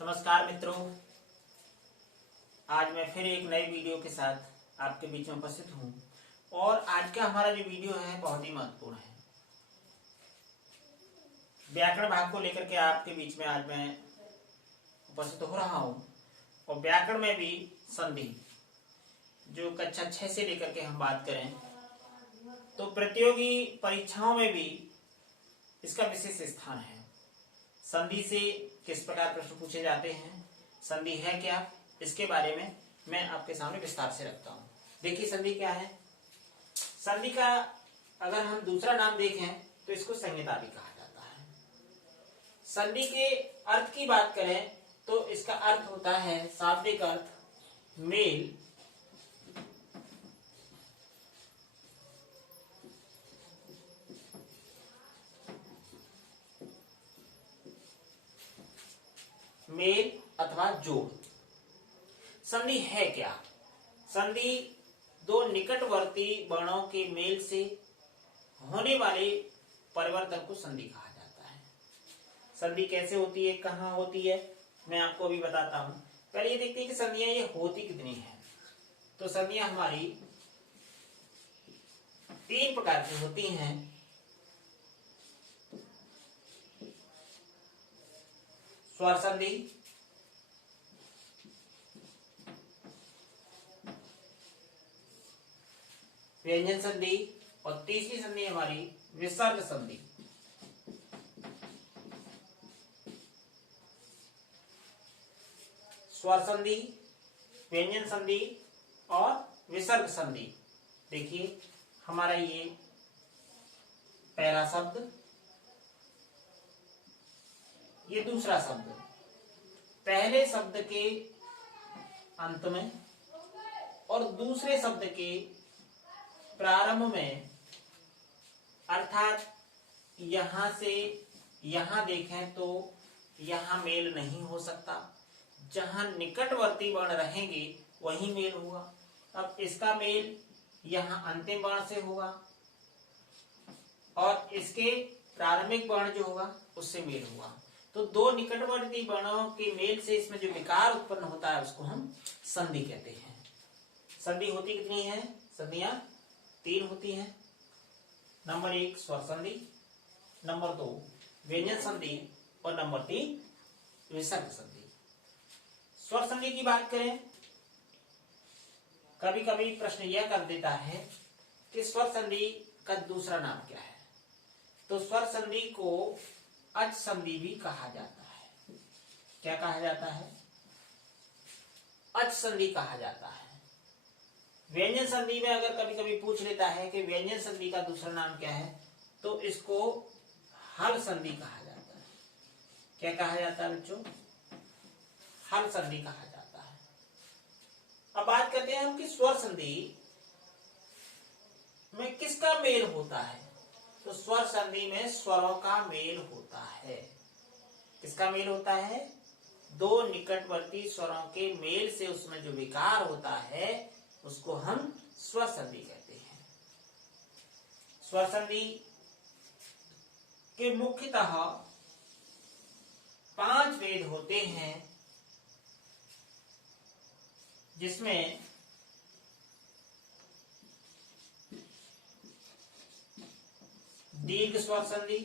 नमस्कार मित्रों, आज मैं फिर एक नए वीडियो के साथ आपके बीच में उपस्थित हूँ और आज का हमारा जो वीडियो है बहुत ही महत्वपूर्ण है। व्याकरण भाग को लेकर के आपके बीच में आज मैं उपस्थित हो रहा हूँ और व्याकरण में भी संधि जो कक्षा 6 से लेकर के हम बात करें तो प्रतियोगी परीक्षाओं में भी इसका विशेष स्थान है। संधि से किस प्रकार प्रश्न पूछे जाते हैं, संधि है क्या, इसके बारे में मैं आपके सामने विस्तार से रखता हूं। देखिए संधि क्या है। संधि का अगर हम दूसरा नाम देखें तो इसको संहिता भी कहा जाता है। संधि के अर्थ की बात करें तो इसका अर्थ होता है, शाब्दिक अर्थ मेल, मेल अथवा जोड़। संधि है क्या? संधि दो निकटवर्ती वर्णों के मेल से होने वाले परिवर्तन को संधि कहा जाता है। संधि कैसे होती है, कहाँ होती है, मैं आपको अभी बताता हूं। पहले ये देखते हैं कि संधियां ये होती कितनी हैं। तो संधियां हमारी तीन प्रकार की होती हैं। स्वर संधि, व्यंजन संधि और तीसरी संधि हमारी विसर्ग संधि। स्वर संधि, व्यंजन संधि और विसर्ग संधि। देखिए हमारा ये पहला शब्द, ये दूसरा शब्द। पहले शब्द के अंत में और दूसरे शब्द के प्रारंभ में, अर्थात यहां से यहां देखें तो यहां मेल नहीं हो सकता। जहां निकटवर्ती वर्ण रहेंगे वहीं मेल होगा। अब इसका मेल यहां अंतिम वर्ण से होगा और इसके प्रारंभिक वर्ण जो होगा उससे मेल होगा। तो दो निकटवर्ती वर्णों के मेल से इसमें जो विकार उत्पन्न होता है उसको हम संधि कहते हैं। संधि होती कितनी है? संधियां तीन होती हैं। नंबर 1 स्वर संधि, नंबर 2 व्यंजन संधि और नंबर 3 विसर्ग संधि। स्वर संधि की बात करें, कभी कभी प्रश्न यह कर देता है कि स्वर संधि का दूसरा नाम क्या है। तो स्वर संधि को अच संधि भी कहा जाता है। क्या कहा जाता है? अच संधि कहा जाता है। व्यंजन संधि में अगर कभी कभी पूछ लेता है कि व्यंजन संधि का दूसरा नाम क्या है, तो इसको हल संधि कहा जाता है। क्या कहा जाता है बच्चों? हल संधि कहा जाता है। अब बात करते हैं हम कि स्वर संधि में किसका मेल होता है। तो स्वर संधि में स्वरों का मेल होता है। किसका मेल होता है? दो निकटवर्ती स्वरों के मेल से उसमें जो विकार होता है उसको हम स्वर संधि कहते हैं। स्वर संधि के मुख्यतः 5 भेद होते हैं, जिसमें दीर्घ स्वर संधि,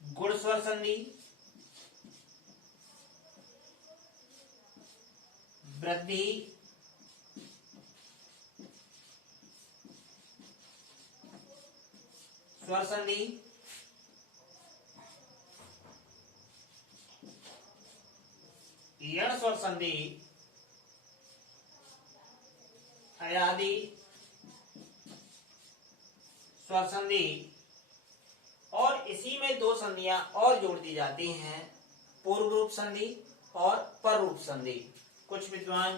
गुण स्वर संधि, वृद्धि स्वर संधि, यण स्वर संधि, अयादि स्वर संधि और इसी में 2 संधियां और जोड़ दी जाती हैं, पूर्व रूप संधि और पर रूप संधि। कुछ विद्वान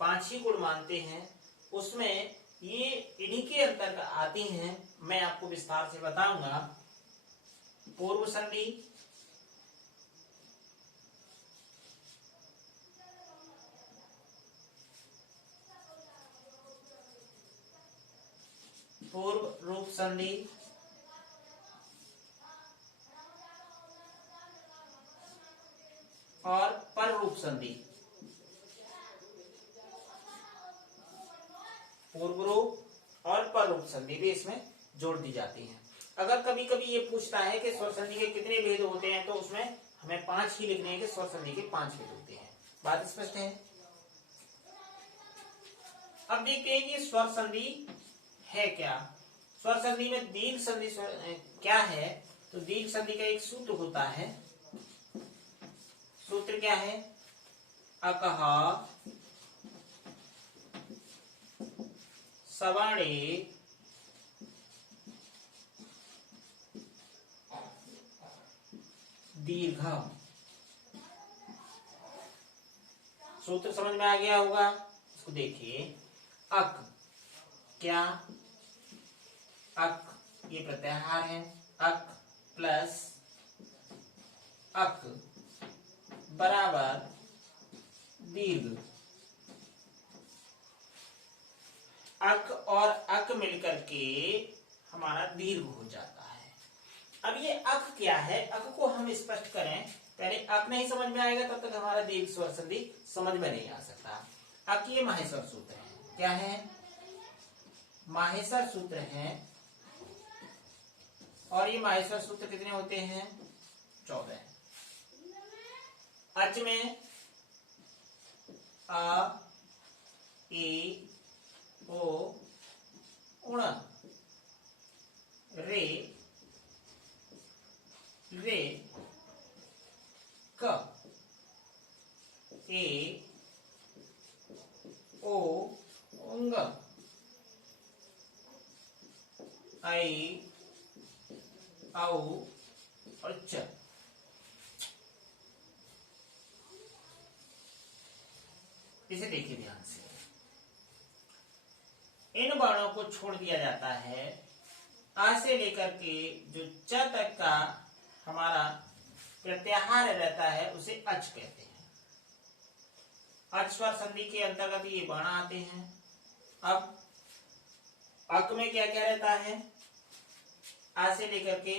5 ही गुण मानते हैं, उसमें ये इन्हीं के अंतर्गत आती हैं। मैं आपको विस्तार से बताऊंगा। पूर्व संधि, पूर्व रूप संधि, संधि, पूर्व रूप और पर रूप संधि भी इसमें जोड़ दी जाती है। अगर कभी कभी ये पूछता है कि स्वर संधि के कितने भेद होते हैं, तो उसमें हमें 5 ही लिखने हैं कि स्वर संधि के 5 भेद होते हैं। बात स्पष्ट है। अब देखते हैं कि स्वर संधि है क्या। स्वर संधि में दीर्घ संधि क्या है, तो दीर्घ संधि का एक सूत्र होता है। सूत्र क्या है? अकह सवर्णे दीर्घ। सूत्र समझ में आ गया होगा। इसको देखिए, अक क्या? अक ये प्रत्याहार है। अक प्लस अक बराबर दीर्घ। अक और अक मिलकर के हमारा दीर्घ हो जाता है। अब ये अक क्या है, अक को हम स्पष्ट करें। पहले अक नहीं समझ में आएगा तब तक हमारा दीर्घ स्वर संधि समझ में नहीं आ सकता। अक ये माहेश्वर सूत्र है। क्या है? माहेश्वर सूत्र है। और ये माहेश्वर सूत्र कितने होते हैं? 14। अच में अ ए ओ उण रे रे क ए ओ उंग आई औ और च। इसे देखिए ध्यान से। इन वर्णों को छोड़ दिया जाता है। आ से लेकर के जो च तक का हमारा प्रत्याहार रहता है उसे अच कहते हैं। अच स्वर संधि के अंतर्गत ये वर्ण आते हैं। अब अक में क्या क्या रहता है? आ से लेकर के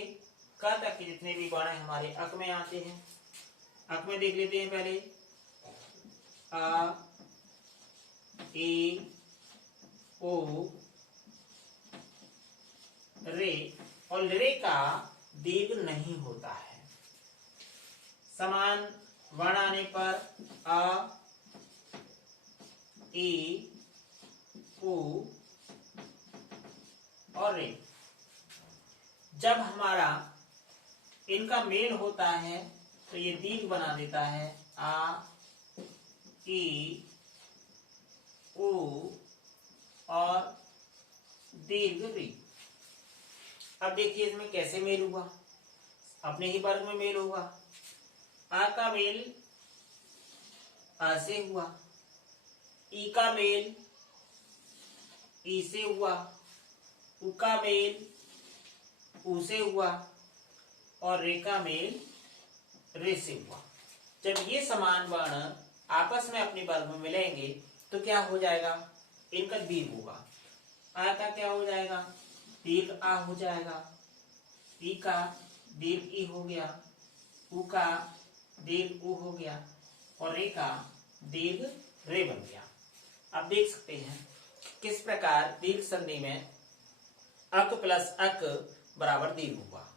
क तक के जितने भी वर्ण हमारे अक में आते हैं। अक में देख लेते हैं पहले। आ ए ओ रे, और रे का दीर्घ नहीं होता है। समान वर्ण आने पर अ ए ओ और रे, जब हमारा इनका मेल होता है तो ये दीर्घ बना देता है। आ ए ओ और दीर्घ रे। अब देखिए इसमें कैसे मेल हुआ, अपने ही वर्ग में मेल हुआ। आ का मेल आ से हुआ, ई का मेल ई से हुआ, उ का मेल उ से हुआ और रे का मेल रे से हुआ। जब ये समान वर्ण आपस में अपने वर्ग में मिलेंगे तो क्या हो जाएगा? इनका दीर्घ होगा। आ का क्या हो जाएगा? दीर्घ आ हो जाएगा। ई का दीर्घ ई हो गया, उ का दीर्घ उ हो गया और रे का दीर्घ रे बन गया। अब देख सकते हैं किस प्रकार दीर्घ संधि में अक प्लस अक बराबर दीर्घ हुआ।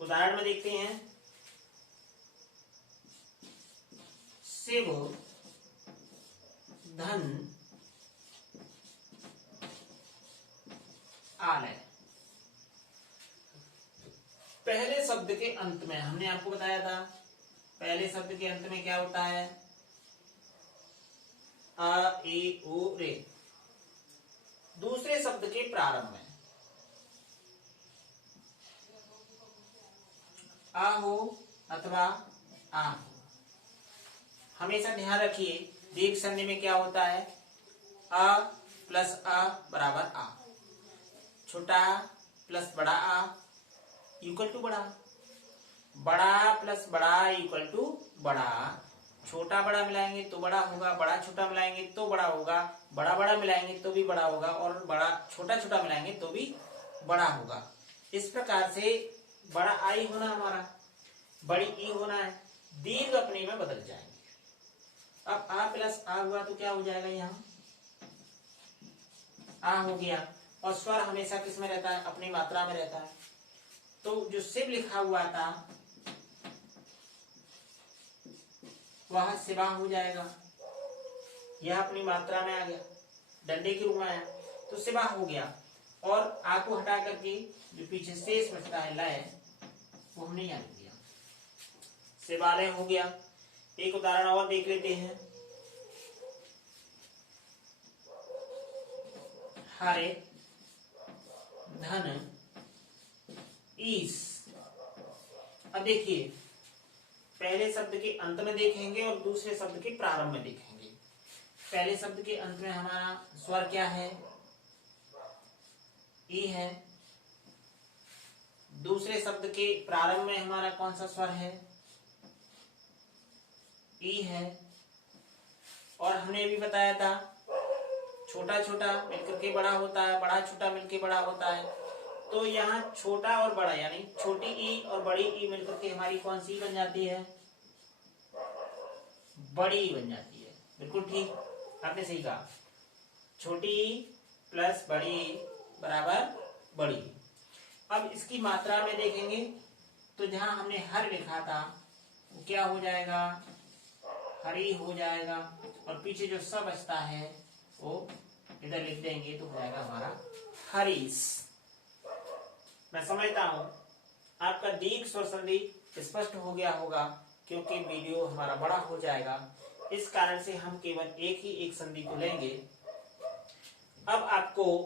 उदाहरण में देखते हैं। शिव धन आलय। पहले शब्द के अंत में हमने आपको बताया था, पहले शब्द के अंत में क्या होता है? आ ए ओ रे। दूसरे शब्द के प्रारंभ में आ हो अथवा आ हो। हमेशा ध्यान रखिए दीर्घ संधि में क्या होता है? आ प्लस आ बराबर आ, छोटा प्लस बड़ा आ इक्वल टू बड़ा, बड़ा प्लस बड़ा इक्वल टू बड़ा। छोटा बड़ा मिलाएंगे तो बड़ा होगा, बड़ा छोटा मिलाएंगे तो बड़ा होगा, बड़ा बड़ा मिलाएंगे तो भी बड़ा होगा और बड़ा छोटा छोटा मिलाएंगे तो भी बड़ा होगा। इस प्रकार से बड़ा आई होना हमारा, बड़ी ई होना है। दीर्घ अपने में बदल जाएंगे। अब आ प्लस आ हुआ तो क्या हो जाएगा, यहाँ आ हो गया। और स्वर हमेशा किस में रहता है, अपनी मात्रा में रहता है। तो जो शिव लिखा हुआ था वह शिवा हो जाएगा, यह अपनी मात्रा में आ गया, डंडे के रूप में आया तो शिवा हो गया। और आ को हटा करके जो पीछे शेष बचता है लय, वो हमने यहाँ लिख दिया, शिवालय हो गया। एक उदाहरण और देख लेते हैं। हरे धन ईस। अब देखिए, पहले शब्द के अंत में देखेंगे और दूसरे शब्द के प्रारंभ में देखेंगे। पहले शब्द के अंत में हमारा स्वर क्या है, ई है। दूसरे शब्द के प्रारंभ में हमारा कौन सा स्वर है, ई है। और हमने भी बताया था छोटा छोटा मिलकर के बड़ा होता है, बड़ा छोटा मिलकर बड़ा होता है। तो यहाँ छोटा और बड़ा यानी छोटी ई और बड़ी ई मिलकर के हमारी कौन सी बन जाती है, बड़ी ई बन जाती है। बिल्कुल ठीक, आपने सही कहा, छोटी ई प्लस बड़ी ई बराबर बड़ी ई। अब इसकी मात्रा में देखेंगे तो जहां हमने हर लिखा था वो क्या हो जाएगा, हरी हो जाएगा। और पीछे जो स बचता है वो इधर लिख देंगे तो हो जाएगा हमारा हरीश। मैं समझता हूं आपका दीर्घ स्वर संधि स्पष्ट हो गया होगा, क्योंकि वीडियो हमारा बड़ा हो जाएगा। इस कारण से हम केवल एक संधि को लेंगे। अब आपको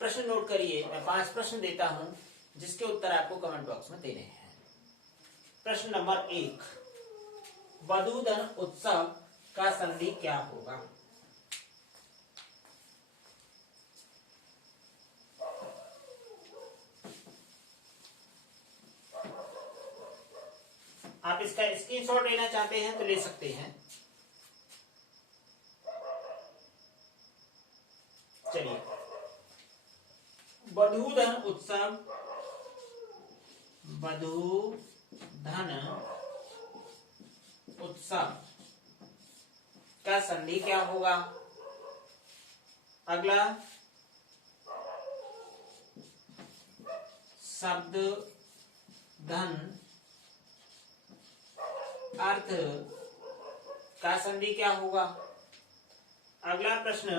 प्रश्न नोट करिए, मैं 5 प्रश्न देता हूं जिसके उत्तर आपको कमेंट बॉक्स में देने हैं। प्रश्न नंबर 1, वधूधन उत्सव का संधि क्या होगा। आप इसका स्क्रीनशॉट लेना चाहते हैं तो ले सकते हैं। चलिए, वधूधन उत्सव, वधूधन उत्सव का संधि क्या होगा। अगला, शब्द धन अर्थ का संधि क्या होगा। अगला प्रश्न,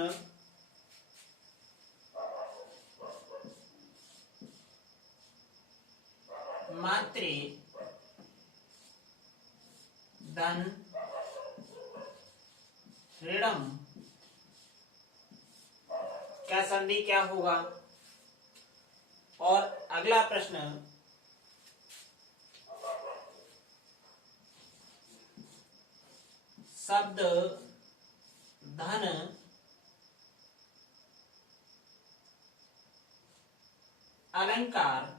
मातृ धन ऋणम का संधि क्या होगा। और अगला प्रश्न, शब्द धन अलंकार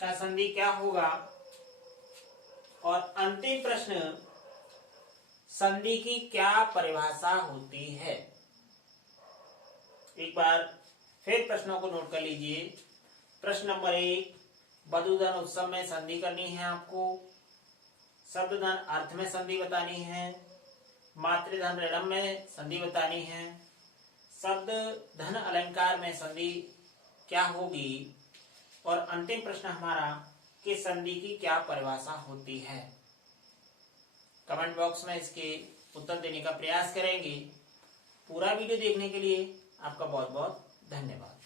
का संधि क्या होगा। और अंतिम प्रश्न, संधि की क्या परिभाषा होती है। एक बार फिर प्रश्नों को नोट कर लीजिए। प्रश्न नंबर 1, वधूधन उत्सव में संधि करनी है आपको। शब्द धन अर्थ में संधि बतानी है। मातृधन ऋणम में संधि बतानी है। शब्द धन अलंकार में संधि क्या होगी। और अंतिम प्रश्न हमारा कि संधि की क्या परिभाषा होती है। कमेंट बॉक्स में इसके उत्तर देने का प्रयास करेंगे। पूरा वीडियो देखने के लिए आपका बहुत बहुत धन्यवाद।